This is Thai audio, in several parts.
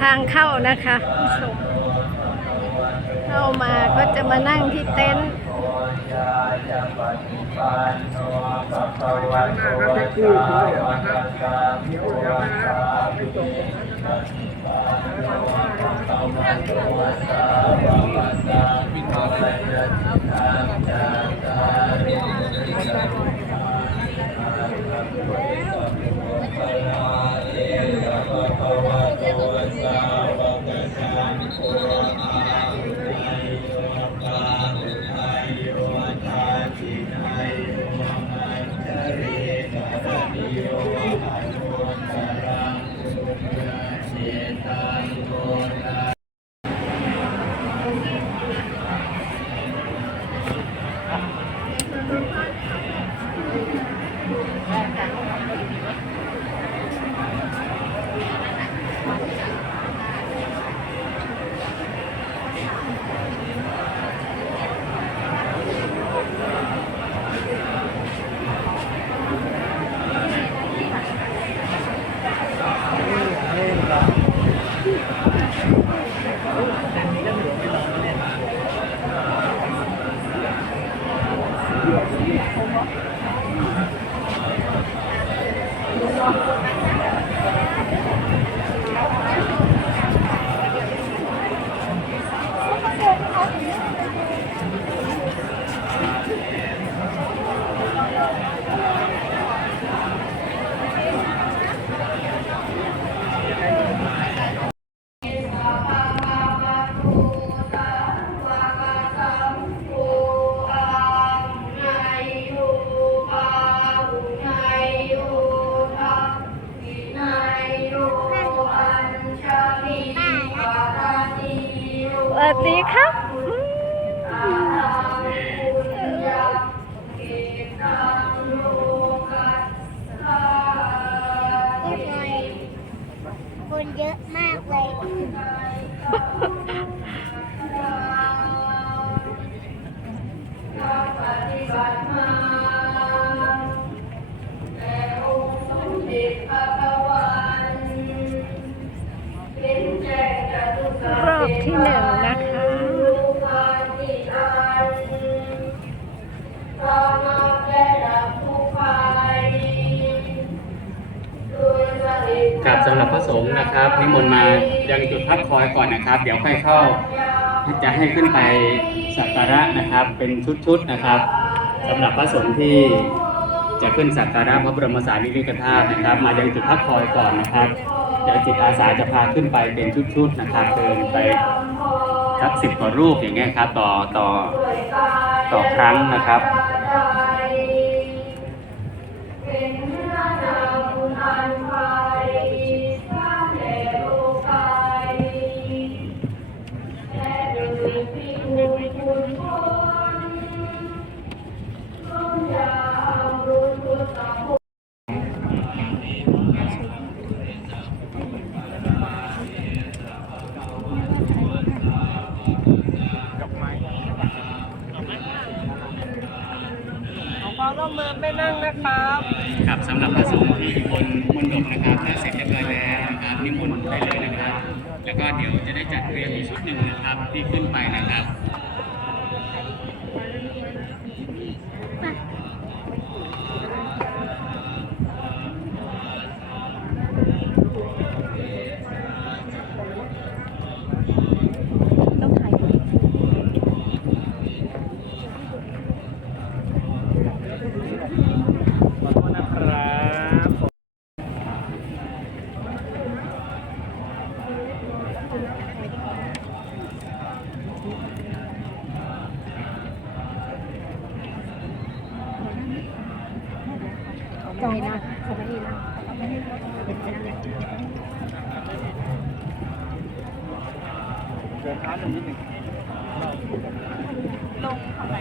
ทางเข้านะคะเข้ามาก็จะมานั่งที่เต็นท์ส วั Thank you. สดีครับอืมคนเยอะมากเลย รอบที่หนึ่ง ครับสำหรับพระสงฆ์นะครับนิมนต์มายังจุดพักคอยก่อนนะครับ เดี๋ยวค่อยเข้าจะให้ขึ้นไปสักการะนะครับ เป็นชุดๆนะครับสำหรับพระสงฆ์ที่จะขึ้นสักการะพระบรมสารีริกธาตุนะครับ มายังจุดพักคอยก่อนนะครับเดี๋ยวจิตอาสาจะพาขึ้นไปเป็นชุดๆนะครับเดินไปสักสิบกว่ารูปอย่างเงี้ยครับ ต่อต่อต่อครั้งนะครับ อความร่วมมือไม่นั่งนะครับครับสำหรับพระสงฆ์ที่อยู่บนมณฑปนะครับถ้าเสร็จเรียบร้อยแล้วนะครับนิมนต์ได้เลยนะครับ แล้วก็เดี๋ยวจะได้จัดเตรียมอีกชุดหนึ่งนะครับที่ขึ้นไปนะครับงถ่ายรูป ขอโทษนะครับ จอยนะสวัสดีนะเดินช้าหนึ่งนิดหนึ่งลงทำไม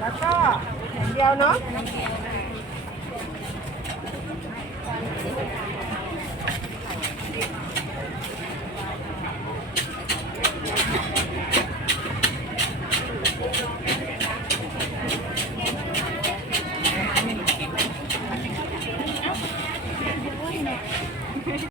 แล้วก็อย่างเดียวเนาะ